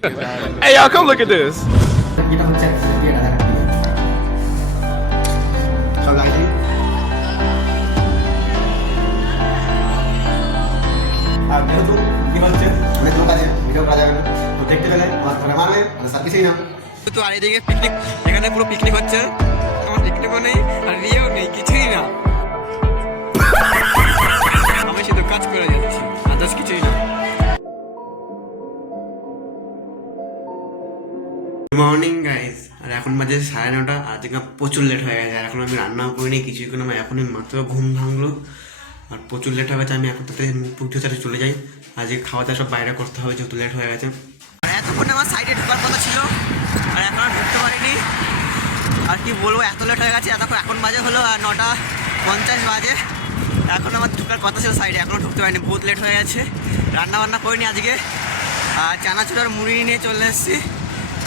Hey y'all, come look at this. যেটা হচ্ছে বিয়েটা দেখা সব লাইটিং আর যেহেতু কি হচ্ছে অনেক লোক আছে ভিডিও করা যাবে না তো দেখতে পেলে আমার ধরে মারবে মানে সব কিছুই না তো আর এদিকে পিকনিক এখানে পুরো পিকনিক হচ্ছে আমার পিকনিকও নেই আর বিয়েও নেই কিছুই না আমি শুধু কাজ করে যাচ্ছি আদার্স কিছুই না। গুড মর্নিং গাইজ, আর এখন বাজে 9:30। আজকে প্রচুর লেট হয়ে গেছে আর এখন আমি রান্নাও করিনি কিছুই কোনো, এখনই মাত্র ঘুম ভাঙলো আর প্রচুর লেট হয়ে গেছে। আমি এখন তাতে মুখ পুক ধুয়ে তাতে চলে যাই, আজকে খাওয়া দাওয়া সব বাইরে করতে হবে যেহেতু লেট হয়ে গেছে। আর এতক্ষণ আমার সাইডে ঢোকার কথা ছিল আর এখন আর ঢুকতে পারিনি। আর কি বলবো, এত লেট হয়ে গেছে। এখন বাজে হলো 9:50 বাজে, এখন আমার ঢুকার কথা ছিল সাইডে, এখনও ঢুকতে পারিনি, বহুত লেট হয়ে গেছে। রান্না বান্না করিনি আজকে, আর চানাচুর আর মুড়ি নিয়ে চলে এসেছি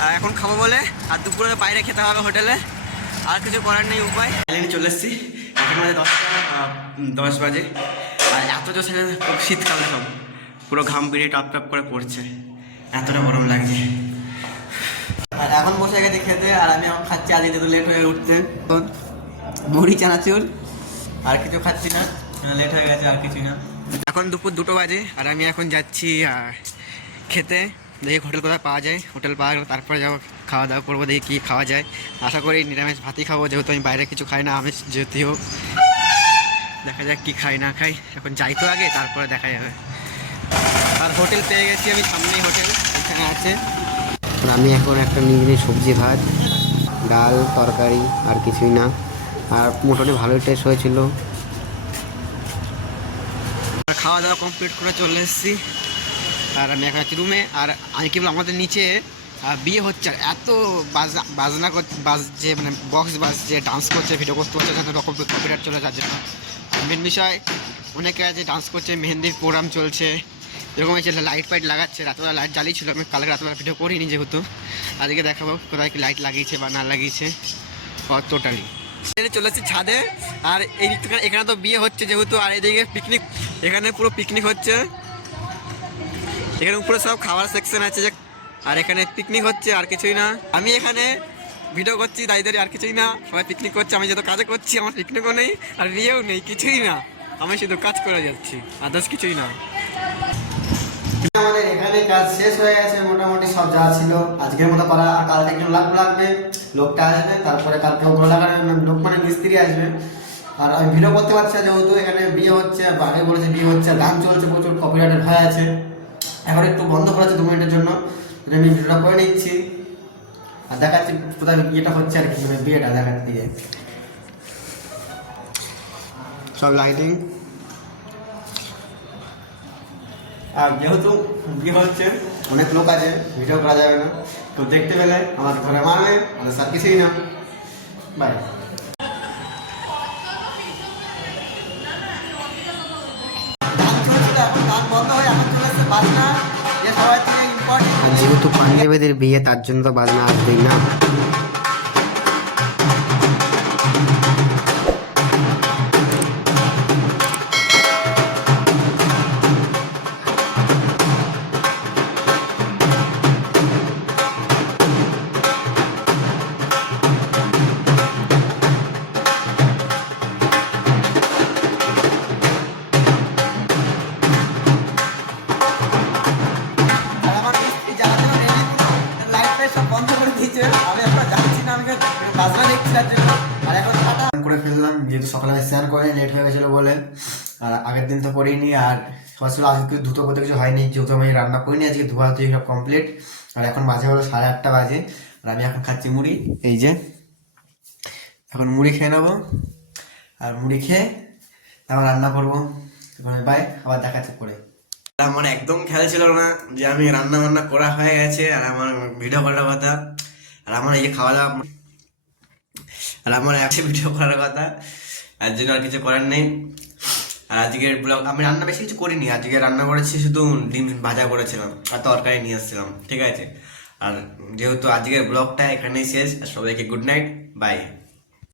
আর এখন খাবো বলে। আর দুপুরে বাইরে খেতে হবে হোটেলে, আর কিছু করার নেই উপায়। চলে এসেছি, এখন বাজে 10 বাজে আর এত জোর শীতকাল সব পুরো ঘাম বেরিয়ে টাপ টাপ করে পড়ছে, এতটা গরম লাগছে। আর এখন বসে গেছে খেতে আর আমি এখন খাচ্ছি। আজ যেহেতু লেট হয়ে উঠছে, মুড়ি চানাচুর আর কিছু খাচ্ছি না, লেট হয়ে গেছে আর কিছুই না। এখন দুপুর 2 বাজে আর আমি এখন যাচ্ছি খেতে। দেখি হোটেল কোথায় পাওয়া যায়, হোটেল পাওয়া গেলে তারপরে যাবো খাওয়া দাওয়া করবো, দেখি কী খাওয়া যায়। আশা করি নিরামিষ ভাতই খাবো যেহেতু আমি বাইরে কিছু খাই না, আমিষ যেহেতু দেখা যাক কী খাই না খাই। এখন যাই তো আগে, তারপরে দেখা যাবে। আর হোটেল পেয়ে গেছি আমি, সামনেই হোটেল এখানে আছে। আমি এখন একটা নিয়ে সবজি ভাত ডাল তরকারি আর কিছুই না, আর মোটামুটি ভালোই টেস্ট হয়েছিল। খাওয়া দাওয়া কমপ্লিট করে চলে এসেছি আর আমি এখন আছি রুমে। আর আমি কি বলবো, আমাদের নিচে বিয়ে হচ্ছে আর এত বাজনা বাজছে, মানে বক্স বাজছে, ডান্স করছে, ভিডিও করতে হচ্ছে, যাতে রকম কপিরাইট চলে যাচ্ছে না। মেন বিষয় অনেকে আছে ডান্স করছে, মেহেন্দির প্রোগ্রাম চলছে, এরকম হয়েছে। লাইট ফাইট লাগাচ্ছে, রাতবেলা লাইট জ্বালিয়েছিল, আমি কালকে রাতবেলা ভিডিও করিনি যেহেতু। আজকে দেখাবো কোথায় কি লাইট লাগিয়েছে বা না লাগিয়েছে টোটালি। চলে এসেছি ছাদে আর এই দিক থেকে এখানে তো বিয়ে হচ্ছে যেহেতু, আর এদিকে পিকনিক, এখানে পুরো পিকনিক হচ্ছে। এখানে উপরে সব খাবার সেকশন আছে আর এখানে পিকনিক হচ্ছে আর কিছুই না। আমি এখানে ভিডিও করছি দায়ীদের, আর কিছুই না, সবাই পিকনিক করছে। আমি যত কাজে করছি, আমার পিকনিকও নেই আর বিয়েও নেই, কিছুই না, আমি শুধু কাজ করে যাচ্ছি, আদার্স কিছুই না। আমাদের এখানে কাজ শেষ হয়ে গেছে মোটামুটি, সব যা ছিল আজকের মতো করা। আর কালকে একজন লাগবে, লোকটা আসবে, তারপরে কালকে ওগুলো লাগাবে, লোক মানে মিস্ত্রি আসবে। আর আমি ভিডিও করতে পারছি না যেহেতু এখানে বিয়ে হচ্ছে, আগে বলেছে বিয়ে হচ্ছে, গান চলছে, প্রচুর কপিরাইটের ভয় আছে। এখন একটু বন্ধ করেছে 2 মিনিটের জন্য, আমি ভিডিওটা করে নিচ্ছি আর দেখাচ্ছি কোথায় বিয়েটা হচ্ছে আর কি, বিয়েটা দেখাচ্ছি দিয়ে সব লাইটিং। আর যেহেতু বিয়ে হচ্ছে অনেক লোক আছে, ভিডিও করা যাবে না, তো দেখতে পেলে আমার ঘরে মারবে মানে সব কিছুই না। বাই। যেহেতু পাঞ্জাবিদের বিয়ে তার জন্য তো বাজনা আসবেই না। করে ফেললাম যেহেতু সকালে আমি স্নান করে লেট হয়ে গেছিলো বলে, আর আগের দিন তো করিনি। আর আসলে আজকে ধুতো করতে কিছু হয়নি যেহেতু আমি রান্না করিনি, আজকে ধোয়া ধুয়ে সব কমপ্লিট। আর এখন বাজে হলো 8:30 বাজে আর আমি এখন খাচ্ছি মুড়ি, এই যে এখন মুড়ি খেয়ে নেবো। আর মুড়ি খেয়ে এখন রান্না করবো। এখন বাই, আবার দেখাচ্ছি পরে। আমার একদম খেয়াল ছিল না যে আমি রান্না বান্না করা হয়ে গেছে আর আমার ভিডিও করার কথা, আর আমার এই যে খাওয়া দাওয়া, আর আমার একটা ভিডিও করার কথা, আর জন্য আর কিছু করার নেই। আর আজকের ব্লগ আমি রান্না বেশি কিছু করিনি, আজকে রান্না করেছি শুধু ডিম ভাজা করেছিলাম আর তরকারি নিয়ে এসেছিলাম, ঠিক আছে। আর যেহেতু আজকের ব্লগটা এখানেই শেষ, সবাইকে গুড নাইট, বাই।